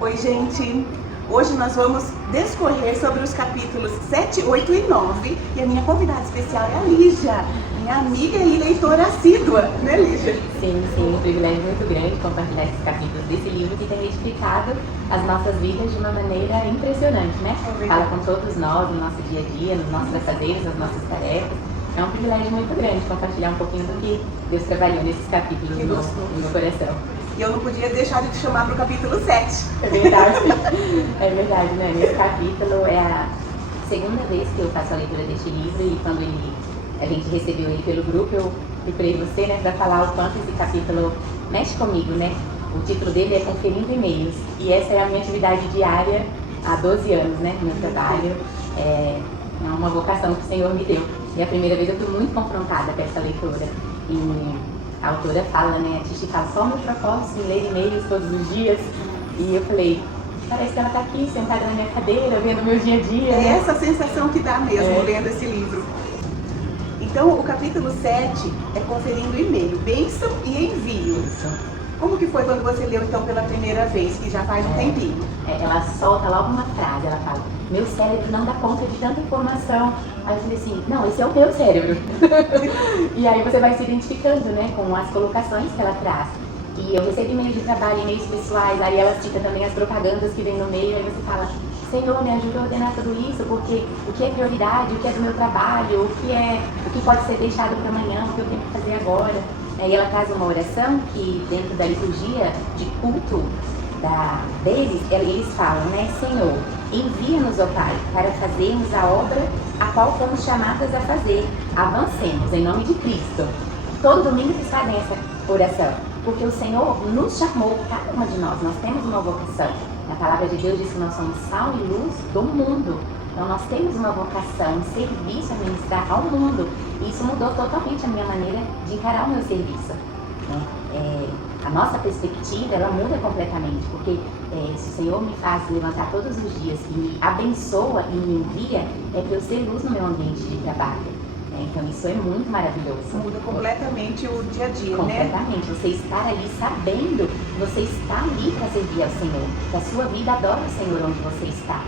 Oi, gente! Hoje nós vamos discorrer sobre os capítulos 7, 8 e 9 e a minha convidada especial é a Lígia, minha amiga e leitora assídua, né, Lígia? Sim, um privilégio muito grande compartilhar esses capítulos desse livro que tem edificado as nossas vidas de uma maneira impressionante, né? Fala com todos nós, no nosso dia a dia, nos nossos afazeres, nas nossas tarefas. É um privilégio muito grande compartilhar um pouquinho do que Deus trabalhou nesses capítulos no meu coração. E eu não podia deixar de te chamar para o capítulo 7. É verdade. É verdade, né? Nesse capítulo é a segunda vez que eu faço a leitura deste livro e quando a gente recebeu ele pelo grupo, eu procurei você, né, para falar o quanto esse capítulo mexe comigo, né? O título dele é Conferindo E-mails e essa é a minha atividade diária há 12 anos, né? Meu trabalho é uma vocação que o Senhor me deu. E a primeira vez eu fui muito confrontada com essa leitura. E a autora fala, né, a Tishi fala, só meu propósito em ler e-mails todos os dias. E eu falei, parece que ela está aqui sentada na minha cadeira, vendo o meu dia a dia. É, né? essa sensação que dá mesmo lendo esse livro. Então, o capítulo 7 é Conferindo E-mail, bênção e envio. Isso. Como que foi quando você leu então pela primeira vez, que já faz um tempinho? Ela solta logo uma frase, ela fala, meu cérebro não dá conta de tanta informação. Aí eu falei assim, não, esse é o meu cérebro. E aí você vai se identificando, né, com as colocações que ela traz. E eu recebi e-mails de trabalho, e-mails pessoais, aí ela cita também as propagandas que vem no meio, aí você fala, Senhor, me ajuda a ordenar tudo isso, porque o que é prioridade, o que é do meu trabalho, o que pode ser deixado para amanhã, o que eu tenho que fazer agora. Aí ela traz uma oração que dentro da liturgia de culto deles, eles falam, né, Senhor, envia-nos, ó Pai, para fazermos a obra a qual fomos chamadas a fazer. Avancemos, em nome de Cristo. Todo domingo eles fazem essa oração, porque o Senhor nos chamou, cada uma de nós temos uma vocação. A palavra de Deus diz que nós somos sal e luz do mundo. Então nós temos uma vocação, um serviço a ministrar ao mundo. E isso mudou totalmente a minha maneira de encarar o meu serviço. A nossa perspectiva, ela muda completamente, porque se o Senhor me faz levantar todos os dias e me abençoa e me envia, é para eu ser luz no meu ambiente de trabalho. Então isso é muito maravilhoso. Muda completamente o dia a dia, completamente. né? Você estar ali sabendo que você está ali para servir ao Senhor, que a sua vida adora o Senhor onde você está.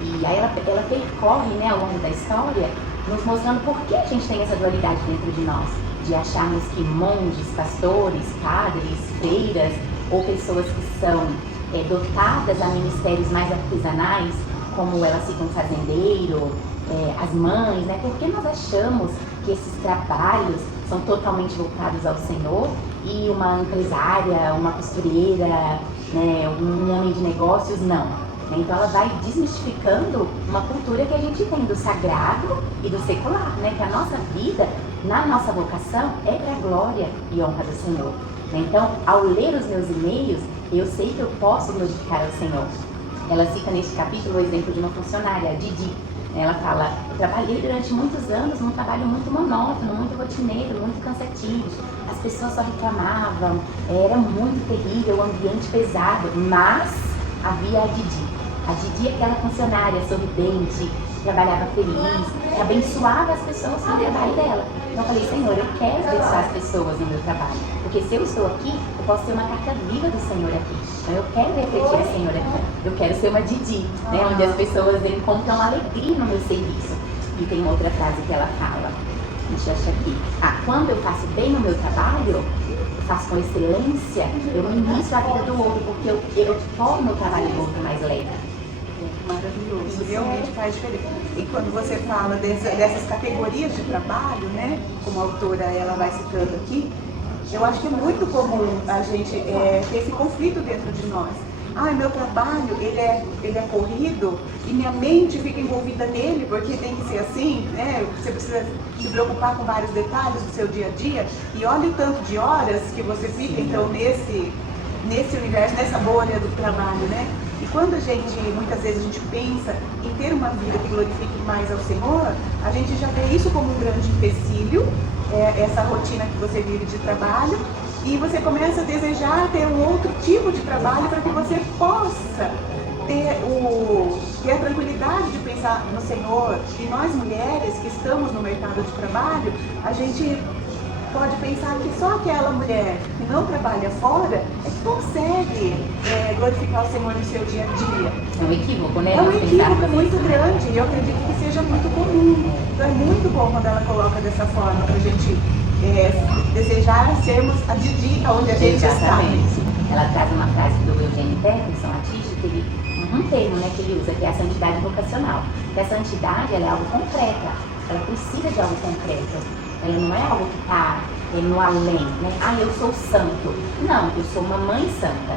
E aí ela percorre, né, ao longo da história, nos mostrando por que a gente tem essa dualidade dentro de nós, de acharmos que monges, pastores, padres, freiras ou pessoas que são dotadas a ministérios mais artesanais, como elas ficam fazendeiro, as mães, né? Porque nós achamos que esses trabalhos são totalmente voltados ao Senhor e uma empresária, uma costureira, né, um homem de negócios, não. Então ela vai desmistificando uma cultura que a gente tem do sagrado e do secular, né? Que a nossa vida, na nossa vocação, é para a glória e honra do Senhor. Então, ao ler os meus e-mails, eu sei que eu posso glorificar ao Senhor. Ela cita neste capítulo o exemplo de uma funcionária, a Didi. Ela fala, eu trabalhei durante muitos anos num trabalho muito monótono, muito rotineiro, muito cansativo. As pessoas só reclamavam, era muito terrível, o ambiente pesado, mas havia a Didi. A Didi é aquela funcionária sorridente, trabalhava feliz, abençoava as pessoas com o trabalho dela. Então eu falei, Senhor, eu quero abençoar as pessoas no meu trabalho, porque se eu estou aqui, eu posso ser uma carta viva do Senhor aqui. Então eu quero refletir o Senhor aqui. Eu quero ser uma Didi, né, onde as pessoas encontram alegria no meu serviço. E tem outra frase que ela fala, deixa eu achar aqui. Quando eu faço bem no meu trabalho, faço com excelência, eu ministro a vida do outro, porque eu torno o trabalho do outro mais leve. Maravilhoso, isso realmente faz diferença. E quando você fala dessas categorias de trabalho, né, como a autora ela vai citando aqui, eu acho que é muito comum a gente ter esse conflito dentro de nós. Meu trabalho, ele é corrido e minha mente fica envolvida nele, porque tem que ser assim, né? Você precisa se preocupar com vários detalhes do seu dia a dia. E olha o tanto de horas que você fica, então, nesse universo, nessa bolha do trabalho, né? E quando muitas vezes a gente pensa em ter uma vida que glorifique mais ao Senhor, a gente já vê isso como um grande empecilho, essa rotina que você vive de trabalho, e você começa a desejar ter um outro tipo de trabalho para que você possa ter a tranquilidade de pensar no Senhor. E nós mulheres que estamos no mercado de trabalho, a gente pode pensar que só aquela mulher que não trabalha fora é que consegue glorificar o Senhor no seu dia a dia. É um equívoco, né? É um Nós equívoco pensarmos muito isso. grande e eu acredito que seja muito comum. Então é muito bom quando ela coloca dessa forma, para a gente desejar sermos a Didi onde a gente Exatamente. está. Ela traz uma frase do Eugênio Peterson, artista, que ele, um termo, né, que ele usa, que é a santidade vocacional. Que a santidade, ela é algo concreta, ela precisa de algo concreto. Ela não é algo que está no além, né? Ah, eu sou santo. Não, eu sou uma mãe santa,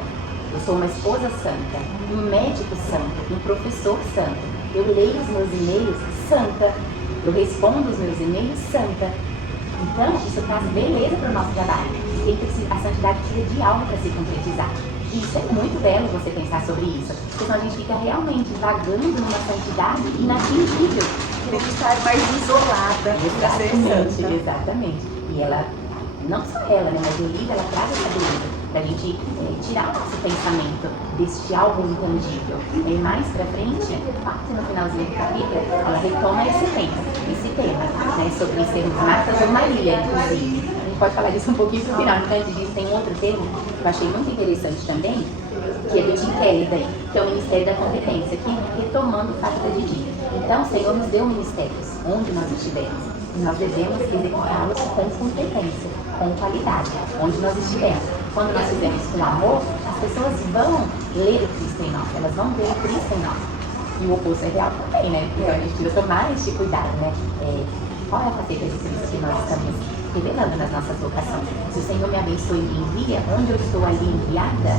eu sou uma esposa santa, um médico santo, um professor santo. Eu leio os meus e-mails santa, eu respondo os meus e-mails santa. Então, isso traz beleza para o nosso trabalho. A santidade precisa de algo para se concretizar. E isso é muito belo você pensar sobre isso, porque senão a gente fica realmente vagando numa santidade inatingível. Tem que estar mais isolada para ser santa. Exatamente. E ela, não só ela, né, mas o livro, ela traz essa beleza para a gente tirar o nosso pensamento deste algo intangível. E mais para frente, quase no finalzinho do capítulo, ela retoma esse tema, né, sobre sermos Marta ou Maria, inclusive. A gente pode falar disso um pouquinho pro final, então antes disso tem um outro termo que eu achei muito interessante também, que é do Tim Keller, daí, que é o Ministério da Competência, que retomando o fato da Didi. Então, o Senhor nos deu ministérios, onde nós estivermos, e nós devemos executá-los com competência, com qualidade, onde nós estivermos. Quando nós fizermos com amor, as pessoas vão ler o Cristo em nós, elas vão ver o Cristo em nós. E o oposto é real também, né? Então a gente precisa tomar este cuidado, né? Qual é a faceta de Cristo que nós estamos revelando nas nossas vocações? Se o Senhor me abençoe e me envia, onde eu estou ali enviada,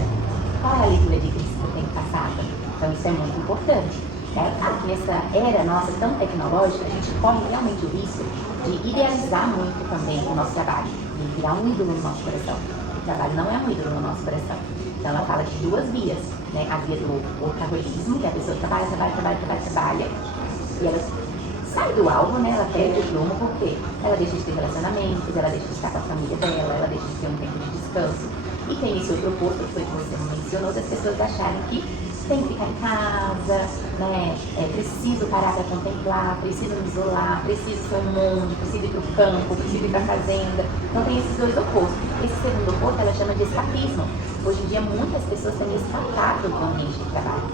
qual é a leitura de Cristo que eu tenho passado? Então isso é muito importante. É claro que nessa era nossa tão tecnológica, a gente corre realmente o risco de idealizar muito também o nosso trabalho, de virar um ídolo no nosso coração. O trabalho não é um ídolo no nosso coração. Então ela fala de duas vias, né? A via do workaholismo, que a pessoa trabalha, e ela sai do alvo, né? Ela perde o prumo porque ela deixa de ter relacionamentos, ela deixa de estar com a família dela, ela deixa de ter um tempo de descanso. E tem esse outro oposto, que foi que você mencionou, das pessoas acharem que tem que ficar em casa, né? Preciso parar para contemplar, preciso me isolar, preciso ser um monge, preciso ir para o campo, preciso ir para a fazenda. Então tem esses dois opostos. Esse segundo oposto ela chama de escapismo. Hoje em dia muitas pessoas têm escapado do ambiente de trabalho.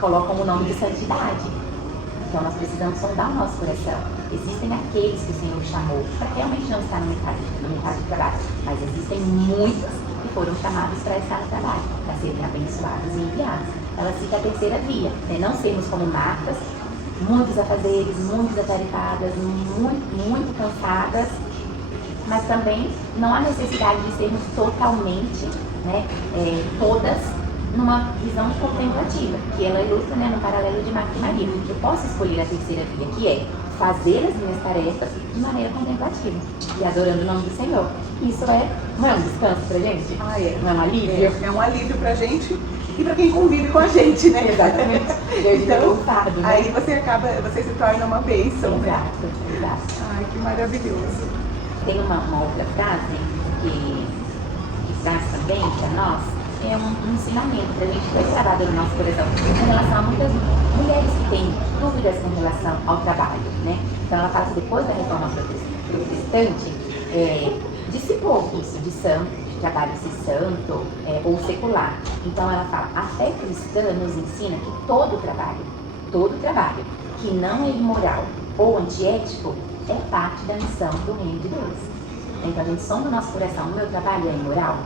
Colocam o nome de santidade. Então nós precisamos sondar o nosso coração. Existem aqueles que o Senhor chamou para realmente não estar no mercado de trabalho, mas existem muitos que foram chamados para estar no trabalho, para serem abençoados e enviados. Ela cita a terceira via, né? Não sermos como Martas, muitos afazeres, muitas atarefadas, muito cansadas, mas também não há necessidade de sermos totalmente, né, todas numa visão contemplativa, que ela ilustra, né, no paralelo de Marta e Maria. Eu posso escolher a terceira via, que é fazer as minhas tarefas de maneira contemplativa e adorando o nome do Senhor. Isso não é um descanso pra gente? Não é um alívio? É um alívio pra gente e pra quem convive com a gente, né? Exatamente. Então, né? aí você se torna uma bênção, né? Exato. Ai, que maravilhoso. Tem uma outra frase que traz também para nós, é um ensinamento para a gente ter gravado no nosso coração em relação a muitas mulheres que têm dúvidas com relação ao trabalho, né? Então ela fala que depois da reforma protestante, dissipou isso de santo, de trabalho ser santo ou secular. Então ela fala, a fé cristã nos ensina que todo trabalho que não é imoral ou antiético é parte da missão do reino de Deus. Então a gente sonda o nosso coração, o meu trabalho é imoral?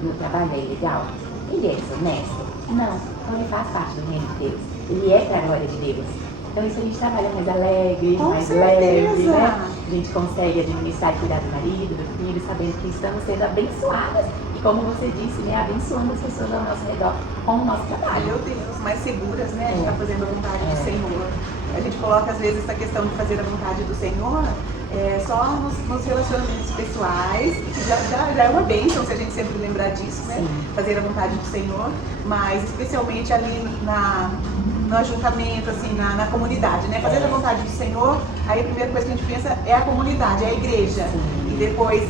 O meu trabalho é ilegal? Ele é desonesto? Não, então ele faz parte do reino de Deus. Ele é para a glória de Deus. Então isso a gente trabalha mais alegre, mais leve, né? A gente consegue administrar e cuidar do marido, do filho, sabendo que estamos sendo abençoadas. E como você disse, né, abençoando as pessoas ao nosso redor com o nosso trabalho. Meu Deus, mais seguras, né? De estar fazendo a vontade do Senhor. A gente coloca às vezes essa questão de fazer a vontade do Senhor só nos relacionamentos pessoais, já é uma bênção se a gente sempre lembrar disso, né? Sim. Fazer a vontade do Senhor, mas especialmente ali no ajuntamento, assim, na comunidade, né? Fazer a vontade do Senhor, aí a primeira coisa que a gente pensa é a comunidade, é a igreja. Sim. E depois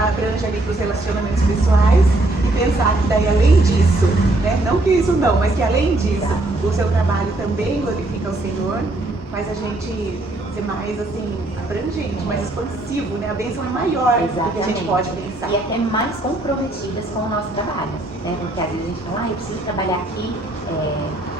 abrange ali para os relacionamentos pessoais e pensar que daí além disso, né? Não que isso não, mas que além disso, o seu trabalho também glorifica o Senhor, faz a gente ser mais assim, abrangente, mais expansivo, né? A bênção é maior do que a gente pode pensar. E até mais comprometidas com o nosso trabalho, né? Porque às vezes a gente fala, eu preciso trabalhar aqui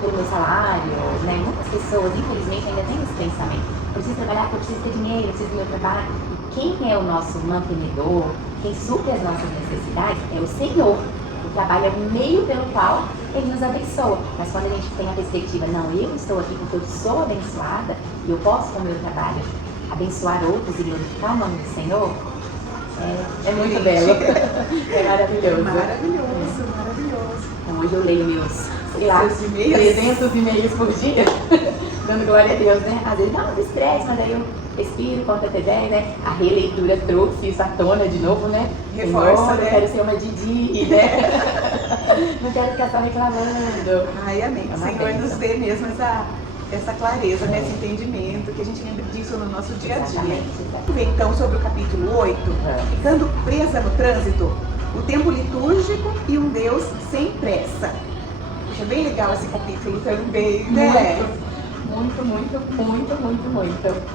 pelo meu salário, né? Muitas pessoas, infelizmente, ainda têm esse pensamento. Eu preciso trabalhar porque eu preciso ter dinheiro, eu preciso do meu trabalho. E quem é o nosso mantenedor, quem supre as nossas necessidades é o Senhor. O trabalho é o meio pelo qual Ele nos abençoa. Mas quando a gente tem a perspectiva, não, eu estou aqui porque eu sou abençoada e eu posso, com o meu trabalho, abençoar outros e glorificar o nome do Senhor, é muito belo. É maravilhoso. Maravilhoso, maravilhoso. Então, hoje eu leio meus, sei lá, Seus e-mails? 300 e-mails por dia, dando glória a Deus, né? Às vezes dá um estresse, mas aí eu respiro, conto até 10, né? A releitura trouxe isso à tona de novo, né? Reforça, Senhor, né? Eu quero ser uma Didi, né? Não quero ficar só reclamando. Ai, amém. É O uma Senhor bênção. nos dê mesmo essa clareza, né? Esse entendimento, que a gente lembre disso no nosso dia a dia. Exatamente. Vamos ver então sobre o capítulo 8, ficando presa no trânsito, o tempo litúrgico e um Deus sem pressa. Puxa, bem legal esse capítulo também, né? Muito.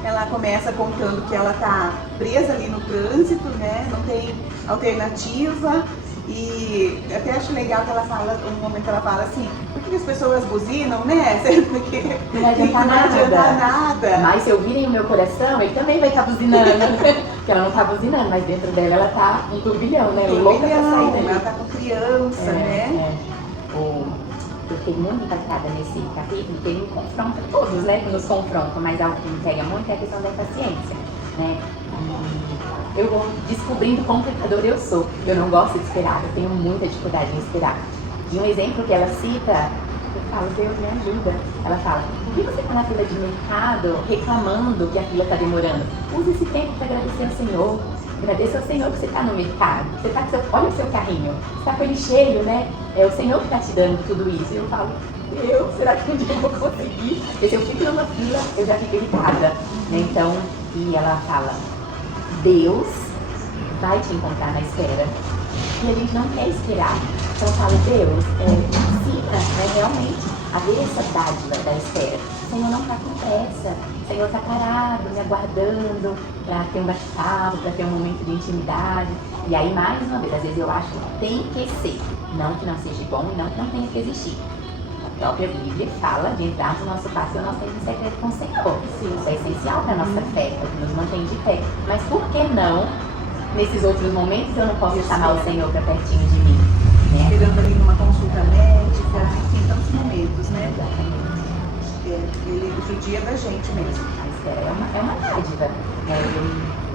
Ela começa contando que ela tá presa ali no trânsito, né? Não tem alternativa. E até acho legal que ela fala, um momento ela fala assim, por que as pessoas buzinam, né? Porque Não vai adiantar nada. Mas se ouvirem o meu coração, ele também vai estar buzinando. Porque ela não está buzinando, mas dentro dela ela está um turbilhão, né? Louca pra sair dali. Ela tá com criança, né? Eu fiquei muito impactada nesse capítulo, porque ele confronta todos, né? Que nos confrontam, mas algo que me pega muito é a questão da paciência, né? Eu vou descobrindo quão pecador eu sou. Eu não gosto de esperar, eu tenho muita dificuldade em esperar. E um exemplo que ela cita, eu falo, Deus me ajuda. Ela fala, por que você está na fila de mercado reclamando que a fila está demorando? Use esse tempo para agradecer ao Senhor. Agradeça ao Senhor que você está no mercado. Você tá com olha o seu carrinho, você está com ele cheio, né? É o Senhor que está te dando tudo isso. E eu falo, Deus, será que um dia eu vou conseguir? Porque se eu fico numa fila, eu já fico irritada. Né? Então, e ela fala, Deus vai te encontrar na espera. E a gente não quer esperar. Então fala, Deus, ensina, né, realmente a ver essa dádiva da espera. O Senhor não está com pressa. O Senhor está parado, me aguardando para ter um bate-papo, para ter um momento de intimidade. E aí, mais uma vez, às vezes eu acho que tem que ser. Não que não seja bom e não que não tenha que existir. A própria Bíblia fala de entrar no nosso quarto e o nosso tempo em secreto com o Senhor. Sim, isso é essencial para a nossa fé, para que nos mantém de pé. Mas por que não, nesses outros momentos, eu não posso chamar o Senhor para pertinho de mim? Né? Esperando ali numa consulta médica, enfim, tantos momentos, né? Ele judia da gente mesmo. A espera é uma dádiva,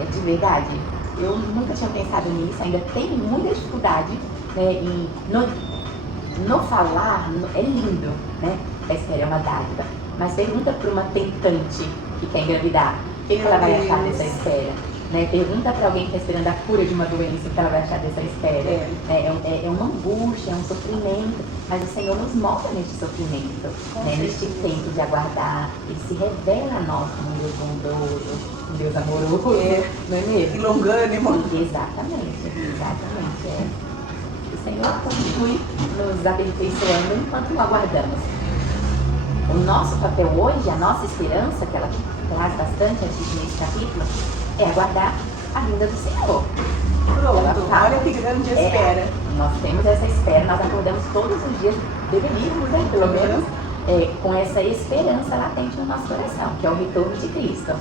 é de verdade. Eu nunca tinha pensado nisso, ainda tenho muita dificuldade, né, em no falar, é lindo, né? A espera é uma dádiva. Mas pergunta para uma tentante que quer engravidar, o que ela vai achar dessa espera? Né? Pergunta para alguém que está esperando a cura de uma doença, o que ela vai achar dessa espera. É uma angústia, é um sofrimento, mas o Senhor nos mostra neste sofrimento, né? Neste tempo de aguardar. Ele se revela a nós como um Deus bondoso, um Deus amoroso, não é mesmo? E longânimo. Exatamente. O Senhor continue nos abençoando enquanto aguardamos. O nosso papel hoje, a nossa esperança, que ela traz bastante aqui nesse capítulo, é aguardar a vinda do Senhor. Pronto, olha que grande espera. Nós temos essa espera, nós acordamos todos os dias, deveríamos, né, pelo menos, com essa esperança latente no nosso coração, que é o retorno de Cristo.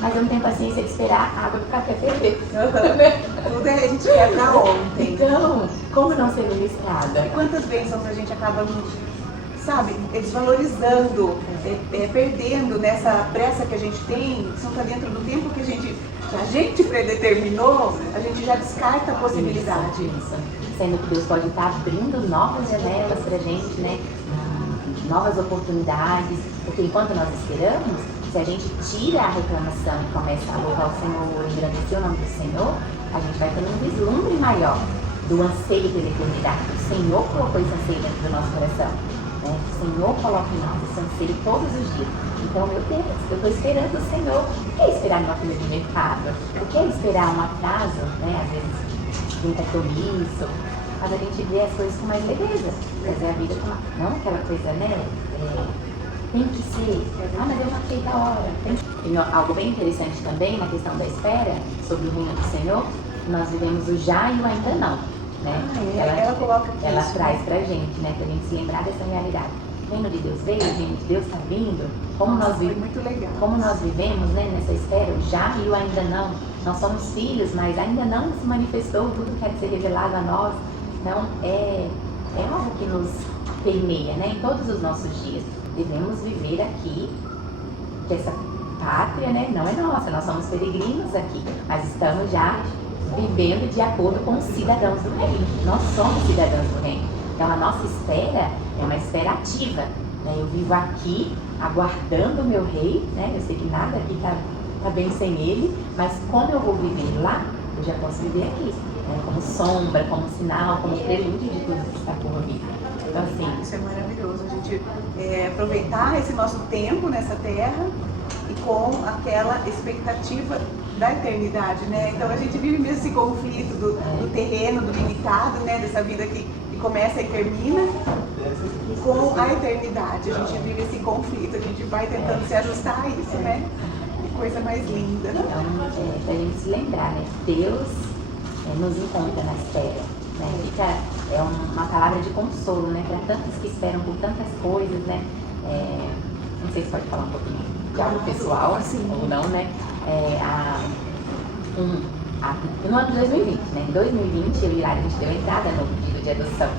Mas eu não tenho paciência de esperar a água do café ferver. Tudo a gente quer pra ontem. Então, como não ser ministrada? E quantas bênçãos a gente acaba, sabe, desvalorizando, perdendo nessa pressa que a gente tem, se não está dentro do tempo que a gente predeterminou, a gente já descarta a possibilidade. Isso. Sendo que Deus pode estar abrindo novas janelas pra gente, né? Novas oportunidades, porque enquanto nós esperamos, se a gente tira a reclamação e começa a louvar o Senhor, engrandecer o nome do Senhor, a gente vai tendo um vislumbre maior do anseio pela eternidade. O Senhor colocou esse anseio dentro do nosso coração. Né? O Senhor coloca em nós esse anseio todos os dias. Então, meu Deus, eu estou esperando o Senhor. O que é esperar numa fila de mercado? O que é esperar um atraso, né? Às vezes, de um compromisso. Mas a gente vê as coisas com mais leveza. Quer dizer, a vida com não aquela coisa, né? tem que ser. Ah, mas eu marquei da hora. Tem algo bem interessante também na questão da espera, sobre o reino do Senhor. Nós vivemos o já e o ainda não. Né? Ela coloca aqui ela isso, traz né? pra gente, né? Pra gente se lembrar dessa realidade. O reino de Deus veio, o reino de Deus está vindo. Como Nossa, nós foi muito legal. Como nós vivemos, né, nessa espera, o já e o ainda não. Nós somos filhos, mas ainda não se manifestou tudo que quer ser revelado a nós. Então, é algo que nos permeia, né, em todos os nossos dias. Devemos viver aqui, que essa pátria, né, não é nossa, nós somos peregrinos aqui, mas estamos já vivendo de acordo com os cidadãos do reino. Nós somos cidadãos do reino. Então, a nossa espera é uma espera ativa. Né? Eu vivo aqui, aguardando o meu rei, né? Eu sei que nada aqui está bem sem ele, mas como eu vou viver lá, eu já posso viver aqui. Né? Como sombra, como sinal, como prelúdio de tudo que está por vir. Então, assim, isso é maravilhoso, a gente aproveitar esse nosso tempo nessa terra e com aquela expectativa da eternidade, né? Então a gente vive mesmo esse conflito do terreno, do limitado, né? Dessa vida que começa e termina, e com a eternidade. A gente vive esse conflito, a gente vai tentando se ajustar a isso, né? Que coisa mais linda. Então, pra gente se lembrar, né? Deus nos encontra na espera. Né? Uma palavra de consolo, né? Para tantos que esperam por tantas coisas, né? Não sei se pode falar um pouquinho de algo pessoal, assim, ou não, né? No ano de 2020, né? Em 2020, eu e a gente deu entrada no pedido de adoção.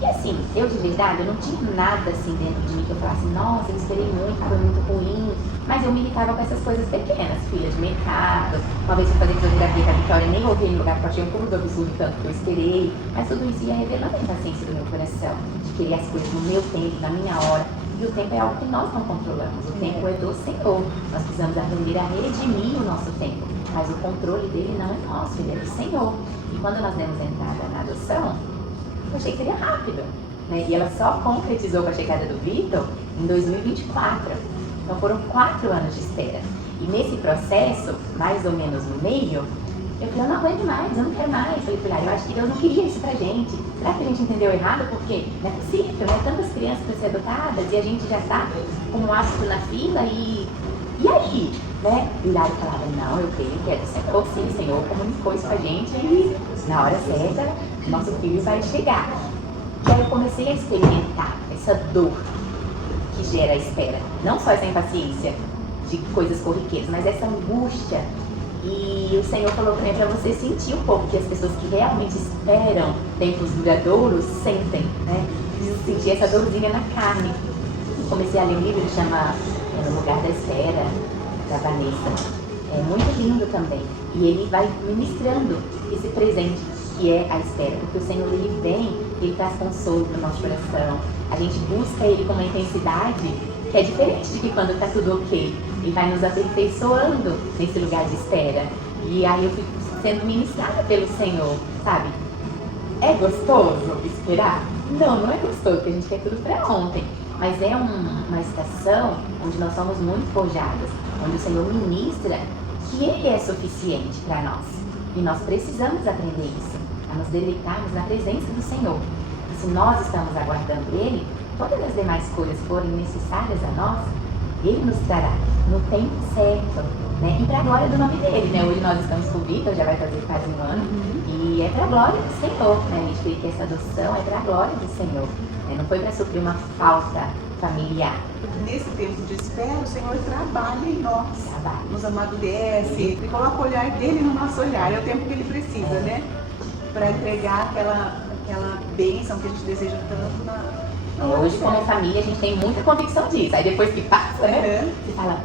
E assim, eu de verdade, eu não tinha nada assim dentro de mim que eu falasse, nossa, eu esperei muito, foi muito ruim. Mas eu me irritava com essas coisas pequenas, filhas de mercado. Uma vez eu fazer fotografia com a Vitória, nem voltei no lugar que eu achei um pouco absurdo, tanto que eu esperei. Mas tudo isso ia revelando a impaciência do meu coração, de querer as coisas no meu tempo, na minha hora. E o tempo é algo que nós não controlamos, o tempo é do Senhor. Nós precisamos aprender a redimir o nosso tempo, mas o controle dele não é nosso, ele é do Senhor. E quando nós demos entrada na adoção, eu achei que seria rápido, né? E ela só concretizou com a chegada do Vitor em 2024. Então foram 4 anos de espera. E nesse processo, mais ou menos no meio, eu falei, eu não aguento mais, eu não quero mais. Eu falei, eu acho que Deus não queria isso pra gente. Será que a gente entendeu errado? Porque não é possível, né? Tantas crianças para ser adotadas e a gente já tá como um astro na fila e aí? Né? E o Hilário falava, não, eu creio que é do Senhor, sim, o Senhor comunicou isso com a gente e na hora certa, nosso filho vai chegar. E aí eu comecei a experimentar essa dor que gera a espera. Não só essa impaciência de coisas corriqueiras, mas essa angústia. E o Senhor falou também para você sentir um pouco que as pessoas que realmente esperam tempos duradouros sentem, né? Sentir essa dorzinha na carne. Comecei a ler um livro que chama No Lugar da Espera, da Vanessa. É muito lindo também. E ele vai ministrando esse presente que é a espera. Porque o Senhor, ele vem, ele traz consolo no nosso coração. A gente busca ele com uma intensidade que é diferente de que quando está tudo ok. Ele vai nos aperfeiçoando nesse lugar de espera. E aí eu fico sendo ministrada pelo Senhor, sabe? É gostoso esperar? Não, não é gostoso, porque a gente quer tudo para ontem. Mas é uma estação onde nós somos muito forjadas, onde o Senhor ministra que Ele é suficiente para nós. E nós precisamos aprender isso, a nos deleitarmos na presença do Senhor. E se nós estamos aguardando Ele, todas as demais coisas forem necessárias a nós, Ele nos trará no tempo certo, né? E para a glória do nome dEle, né? Hoje nós estamos com o Vitor, já vai fazer quase um ano, e é para a glória do Senhor, né? A gente vê que essa adoção é para a glória do Senhor, né? Não foi para suprir uma falta familiar. Nesse tempo de espera, o Senhor trabalha em nós, nos amadurece, e coloca o olhar dele no nosso olhar, é o tempo que ele precisa, né? Para entregar aquela bênção que a gente deseja tanto na hoje, como família, a gente tem muita convicção disso. Aí depois que passa, né? Você fala,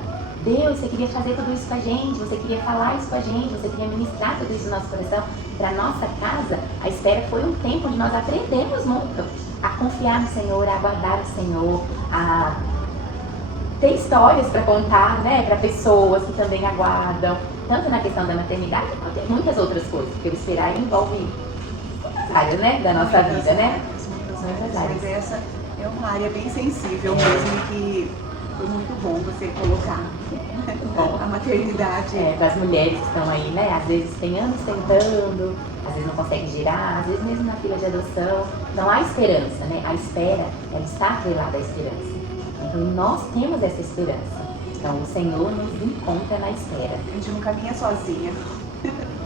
Deus, você queria fazer tudo isso com a gente, você queria falar isso com a gente, você queria ministrar tudo isso no nosso coração. Para nossa casa, a espera foi um tempo onde nós aprendemos muito a confiar no Senhor, a aguardar o Senhor, a ter histórias para contar, né, para pessoas que também aguardam, tanto na questão da maternidade quanto em muitas outras coisas, porque o esperar envolve muitas áreas, né, da nossa vida, né? Mas essa é uma área bem sensível mesmo, que foi muito bom você colocar a maternidade. Das mulheres que estão aí, né? Às vezes tem anos tentando, às vezes não consegue girar, às vezes mesmo na fila de adoção. Não há esperança, né? A espera, ela está atrelada à esperança. Então nós temos essa esperança. Então o Senhor nos encontra na espera. A gente não caminha sozinha.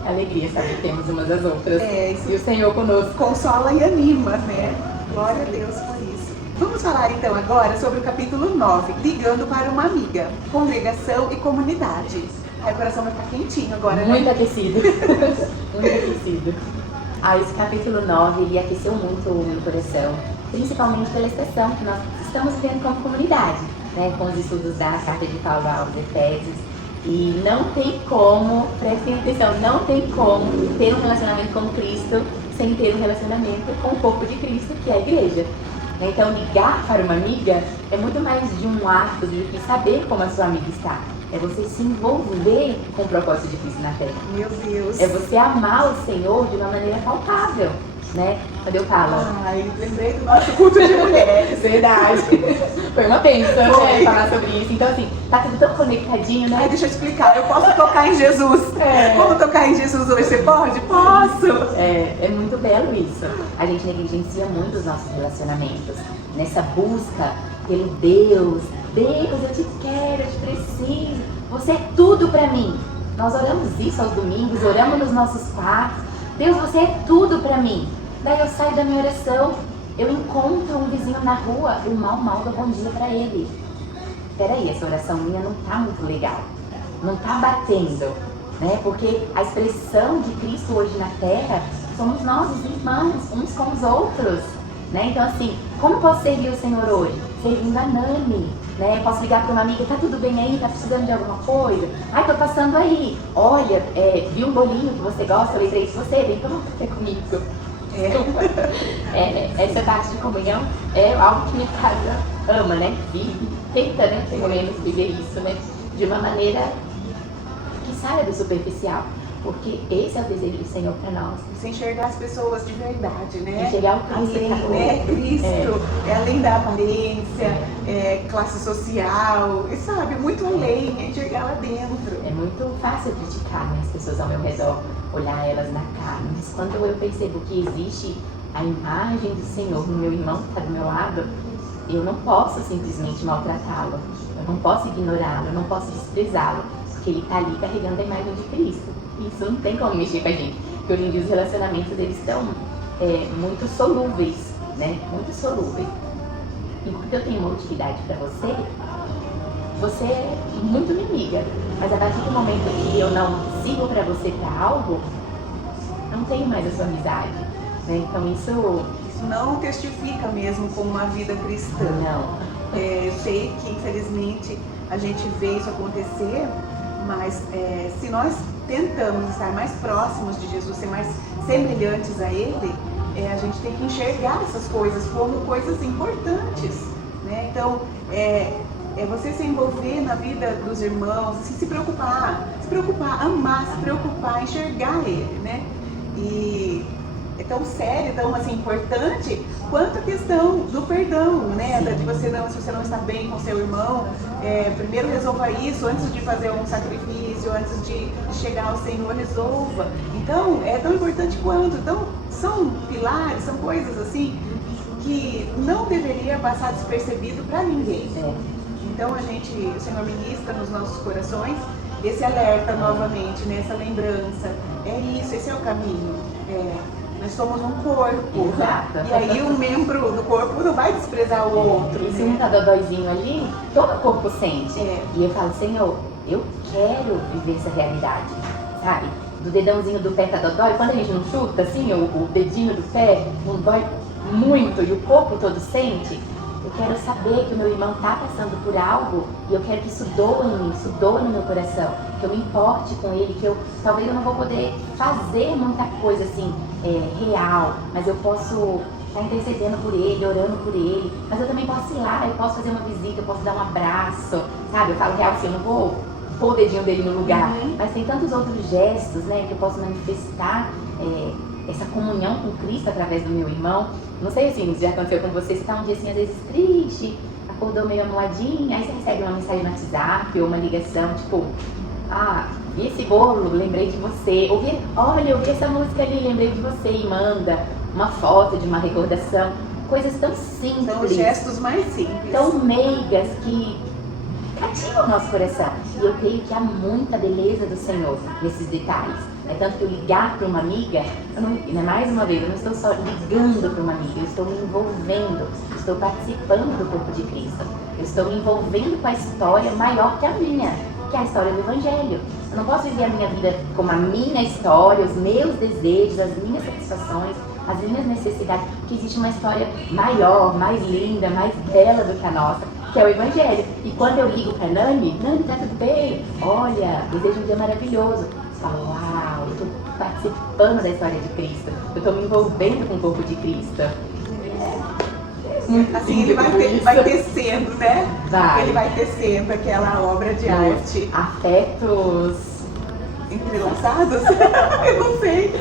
Alegria saber que temos umas das outras. Isso E o Senhor conosco. consola e anima, né? Glória a Deus por isso. Vamos falar então agora sobre o capítulo 9, ligando para uma amiga, congregação e comunidade. Aí o coração vai ficar quentinho agora, Muito né? aquecido. Muito aquecido. Esse capítulo 9, ele aqueceu muito o meu coração, principalmente pela expressão que nós estamos vivendo como comunidade, né? Com os estudos da carta de Paulo aos Efésios. E não tem como, prestem atenção, não tem como ter um relacionamento com Cristo sem ter um relacionamento com o corpo de Cristo, que é a igreja. Então, ligar para uma amiga é muito mais de um ato do que saber como a sua amiga está. É você se envolver com o propósito de Cristo na terra. Meu Deus. É você amar o Senhor de uma maneira palpável, né? Quando eu falo... Ai, lembrei do nosso culto de mulheres. Verdade. Foi uma bênção, né? Falar sobre isso. Então, assim, tá tudo tão conectadinho, né? Ai, deixa eu explicar. Eu posso tocar em Jesus. Como tocar em Jesus hoje? Você pode? Posso. É muito belo isso. A gente negligencia muito os nossos relacionamentos. Nessa busca pelo Deus, eu te quero, eu te preciso, você é tudo pra mim. Nós oramos isso aos domingos, oramos nos nossos quartos. Deus, você é tudo pra mim. Daí eu saio da minha oração, eu encontro um vizinho na rua, eu mal dou bom dia pra ele. Peraí, essa oração minha não tá muito legal, não tá batendo, né? Porque a expressão de Cristo hoje na terra somos nós, os irmãos, uns com os outros, né? Então assim, como eu posso servir o Senhor hoje? Servindo a Nani, né? Eu posso ligar para uma amiga, tá tudo bem aí? Tá precisando de alguma coisa? Ai, tô passando aí. Olha, vi um bolinho que você gosta, eu lembrei de você, vem tomar um café comigo. Essa parte de comunhão é algo que minha casa ama, né? Vive, tenta, né? Pelo menos viver isso, né? De uma maneira que saia do superficial. Porque esse é o desejo do Senhor para nós. Você enxergar as pessoas de verdade, né? Enxergar o Cristo. Além, né? Cristo, além da aparência, classe social, e sabe, muito além, é enxergar lá dentro. É muito fácil criticar, né, as pessoas ao meu redor, olhar elas na cara. Mas quando eu percebo que existe a imagem do Senhor no meu irmão que está do meu lado, eu não posso simplesmente maltratá-lo, eu não posso ignorá-lo, eu não posso desprezá-lo, porque ele está ali carregando a imagem de Cristo. Isso não tem como mexer com a gente, porque hoje em dia os relacionamentos eles estão muito solúveis, né? Muito solúveis. Enquanto eu tenho uma utilidade para você, você é muito minha amiga. Mas a partir do momento que eu não sigo para você para algo, não tenho mais a sua amizade, né? Então isso não testifica mesmo como uma vida cristã. Não. Eu sei que infelizmente a gente vê isso acontecer, mas se nós tentamos estar mais próximos de Jesus, ser mais semelhantes a Ele, a gente tem que enxergar essas coisas como coisas importantes, né? Então, você se envolver na vida dos irmãos, assim, se preocupar, amar, se preocupar, enxergar Ele, né? E é tão sério, tão assim, importante quanto a questão do perdão, né? De você não, se você não está bem com seu irmão, primeiro resolva isso antes de fazer um sacrifício, antes de chegar ao Senhor, resolva. Então, é tão importante quanto. Então, são pilares, são coisas assim que não deveria passar despercebido para ninguém. Então, o Senhor ministra nos nossos corações esse alerta novamente, né? Essa lembrança. É isso, esse é o caminho. Nós somos um corpo. Exato. E aí um membro do corpo não vai desprezar o outro. E se um tá dodóizinho ali, todo o corpo sente. E eu falo, Senhor, eu quero viver essa realidade, sabe? Do dedãozinho do pé tá dodói, quando a gente não chuta, assim, o dedinho do pé não dói muito e o corpo todo sente. Eu quero saber que o meu irmão está passando por algo e eu quero que isso doa em mim, isso doa no meu coração, que eu me importe com ele, que talvez eu não vou poder fazer muita coisa assim, real, mas eu posso estar intercedendo por ele, orando por ele, mas eu também posso ir lá, eu posso fazer uma visita, eu posso dar um abraço, sabe? Eu falo real assim, eu não vou pôr o dedinho dele no lugar, mas tem tantos outros gestos, né, que eu posso manifestar essa comunhão com Cristo através do meu irmão. Não sei assim, já aconteceu com você está um dia assim, às vezes triste, acordou meio amuadinha, aí você recebe uma mensagem no WhatsApp ou uma ligação, tipo, vi esse bolo, lembrei de você, olha, eu ouvi essa música ali, lembrei de você, e manda uma foto de uma recordação. coisas tão simples. São os gestos mais simples. Tão meigas que cativam o nosso coração. E eu creio que há muita beleza do Senhor nesses detalhes. É tanto que eu ligar para uma amiga, mais uma vez, eu não estou só ligando para uma amiga, eu estou me envolvendo, estou participando do corpo de Cristo. Eu estou me envolvendo com a história maior que a minha, que é a história do Evangelho. Eu não posso viver a minha vida como a minha história, os meus desejos, as minhas satisfações, as minhas necessidades, porque existe uma história maior, mais linda, mais bela do que a nossa, que é o Evangelho. E quando eu ligo para Nani, tá tudo bem? Olha, desejo um dia maravilhoso. Eu falo, uau, eu estou participando da história de Cristo, eu estou me envolvendo com o corpo de Cristo. Assim ele vai tecendo, né? Vai. Ele vai tecendo aquela obra de arte. Afetos entrelaçados? Eu não sei.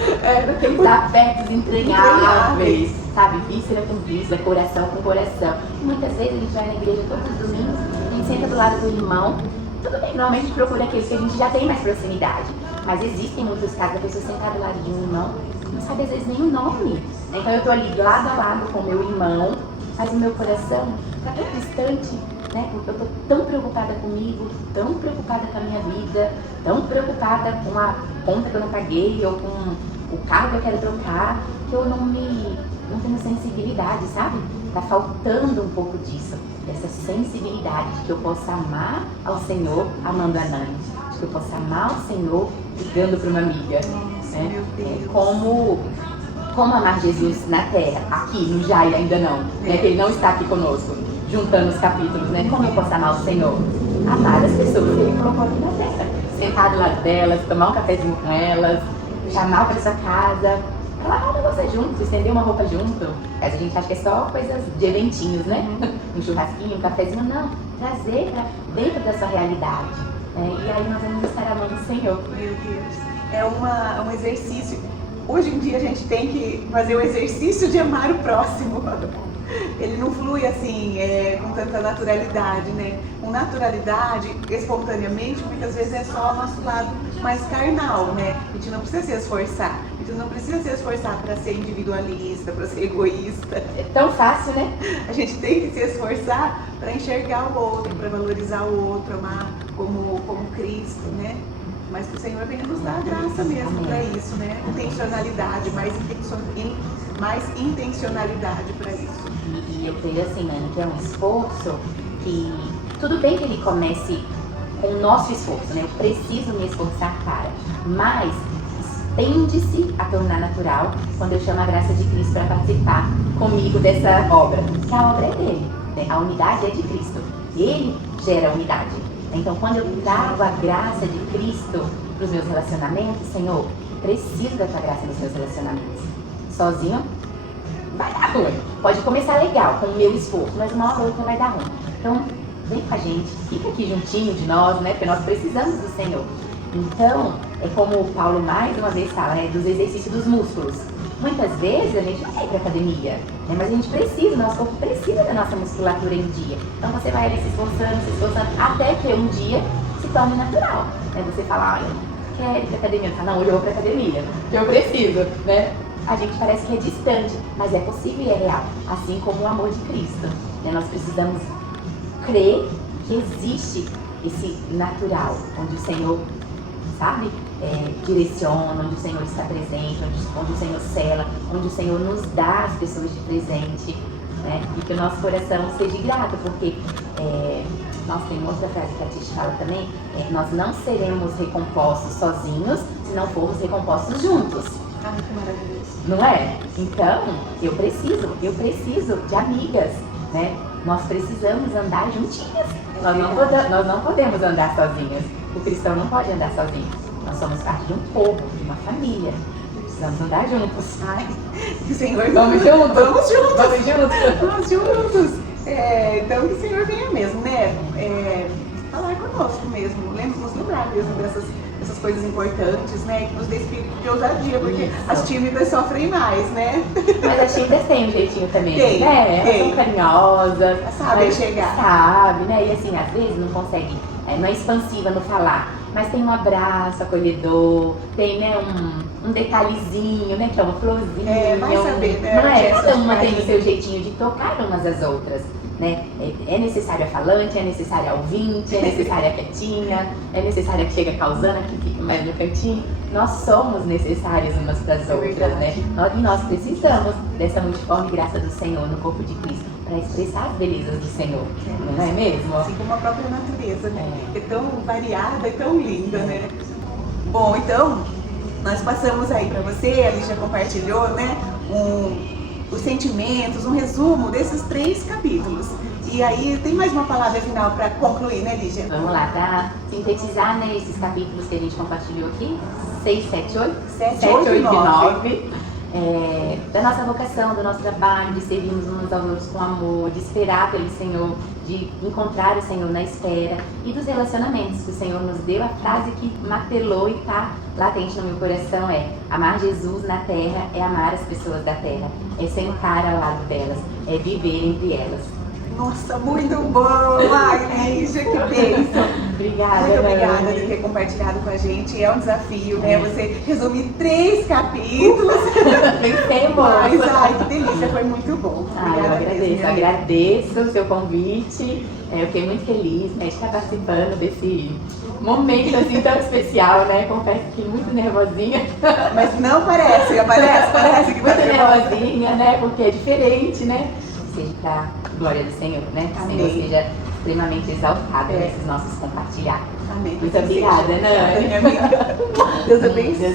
Aqueles afetos entranháveis, sabe? Víscera com víscera, coração com coração. E muitas vezes a gente vai na igreja todos os domingos, a gente senta do lado do irmão. Tudo bem, normalmente a gente procura aqueles que a gente já tem mais proximidade. Mas existem muitos casos da pessoa sentar do lado de um irmão, não sabe às vezes nem o nome. Então eu estou ali lado a lado com o meu irmão, mas o meu coração está tão distante, né? Porque eu estou tão preocupada comigo, tão preocupada com a minha vida, tão preocupada com a conta que eu não paguei ou com o carro que eu quero trocar, que eu não tenho sensibilidade, sabe? Está faltando um pouco disso, dessa sensibilidade de que eu possa amar ao Senhor amando a Nani, de que eu possa amar ao Senhor ligando para uma amiga. Nossa, né? meu Deus. Como amar Jesus na terra, aqui no Jai ainda não, né? Que ele não está aqui conosco, juntando os capítulos, né? Como eu posso amar o Senhor? Amar as pessoas que ele colocou aqui na terra, sentar do lado delas, tomar um cafezinho com elas, chamar para sua casa, falar você junto, estender uma roupa junto. Mas a gente acha que é só coisas de eventinhos, né? Um churrasquinho, um cafezinho, não. Trazer para dentro da sua realidade. E aí nós vamos estar amando o Senhor. Meu Deus, é um exercício. Hoje em dia a gente tem que fazer o exercício de amar o próximo. Ele não flui assim, com tanta naturalidade, né? Com naturalidade, espontaneamente, muitas vezes é só o nosso lado mais carnal, né? A gente não precisa se esforçar. A gente não precisa se esforçar para ser individualista, para ser egoísta. É tão fácil, né? A gente tem que se esforçar para enxergar o outro, para valorizar o outro, amar como Cristo, né? Mas que o Senhor venha nos dar a graça mesmo para isso, né? Intencionalidade, mais intencionalidade para isso. E eu creio assim, Nani, que é um esforço que tudo bem que ele comece com o nosso esforço, né? Eu preciso me esforçar para, mas tende-se a tornar natural quando eu chamo a graça de Cristo para participar comigo dessa obra. Que a obra é dele, né? A unidade é de Cristo. Ele gera a unidade. Então, quando eu trago a graça de Cristo para os meus relacionamentos, Senhor, preciso da tua graça nos meus relacionamentos. Sozinho, vai dar ruim. Pode começar legal, com o meu esforço, mas uma hora ou outra vai dar ruim. Então, vem com a gente, fica aqui juntinho de nós, né? Porque nós precisamos do Senhor. Então, é como o Paulo mais uma vez fala, né? Dos exercícios dos músculos. Muitas vezes a gente não vai para academia, né? Mas a gente precisa, nosso corpo precisa da nossa musculatura em dia. Então você vai ali se esforçando, até que um dia se torne natural. Né? Você fala, eu não quero ir para academia. Eu falo, não, hoje eu vou para academia, eu preciso, né? A gente parece que é distante, mas é possível e é real. Assim como o amor de Cristo. Né? Nós precisamos crer que existe esse natural, onde o Senhor, sabe, direciona, onde o Senhor está presente, onde o Senhor cela, onde o Senhor nos dá as pessoas de presente, né? E que o nosso coração seja grato, porque nós temos outra frase que a Titi fala também, nós não seremos recompostos sozinhos se não formos recompostos juntos. Ah, que maravilhoso. Não é? Então, eu preciso de amigas, né? Nós precisamos andar juntinhas. Nós não podemos andar sozinhas. O cristão não pode andar sozinho. Nós somos parte de um povo, de uma família. Precisamos andar juntos. Ai, que o Senhor... Vamos juntos! Vamos juntos! Vamos juntos! Vamos juntos! Então que o Senhor venha mesmo, né? Falar conosco mesmo, nos lembrar mesmo dessas coisas importantes, né? Que nos dê espírito de ousadia, porque isso. As tímidas sofrem mais, né? Mas as tímidas têm um jeitinho também, tem, né? Elas são carinhosas, sabem chegar. Sabe, né? E assim, às vezes não consegue, não é expansiva no falar, mas tem um abraço acolhedor, tem, né, um detalhezinho, né, que é uma florzinha. Vai saber, né? Não é? Cada uma tem o seu jeitinho de tocar umas às outras. Né? É necessário a falante, é necessário a ouvinte, é necessária a quietinha, é necessária a que chega causando, a que fica mais no cantinho. Nós somos necessários umas para as outras, né? E nós precisamos dessa multiforme graça do Senhor no corpo de Cristo para expressar as belezas do Senhor, não é mesmo? Assim como a própria natureza, né? É tão variada e tão linda, né? Bom, então, nós passamos aí para você, a Lígia compartilhou, né? Os sentimentos, um resumo desses 3 capítulos. E aí, tem mais uma palavra final para concluir, né, Lígia? Vamos lá, para sintetizar, né, esses capítulos que a gente compartilhou aqui, 6, 7, 8, 7, 8 e 9. Da nossa vocação, do nosso trabalho, de servirmos uns aos outros com amor, de esperar pelo Senhor, de encontrar o Senhor na espera, e dos relacionamentos que o Senhor nos deu. A frase que martelou e está latente no meu coração é: amar Jesus na terra é amar as pessoas da terra, é sentar ao lado delas, é viver entre elas. Nossa, muito bom! Ai, Lígia, que bênção! Obrigada, muito obrigada Nani, por ter compartilhado com a gente. É um desafio, né? Você resumir 3 capítulos. Vencemos! Mas, ai, que delícia, foi muito bom. Obrigada eu agradeço o seu convite. Eu fiquei muito feliz, né, de estar participando desse momento assim tão especial, né? Confesso que fiquei muito nervosinha. Mas não parece que muito nervosinha, né? Porque é diferente, né? Seja para a glória do Senhor, né? Que o Senhor seja extremamente exaltado nesses nossos compartilhados. Amém. Muito obrigada, Nani. Minha amiga. Deus abençoe.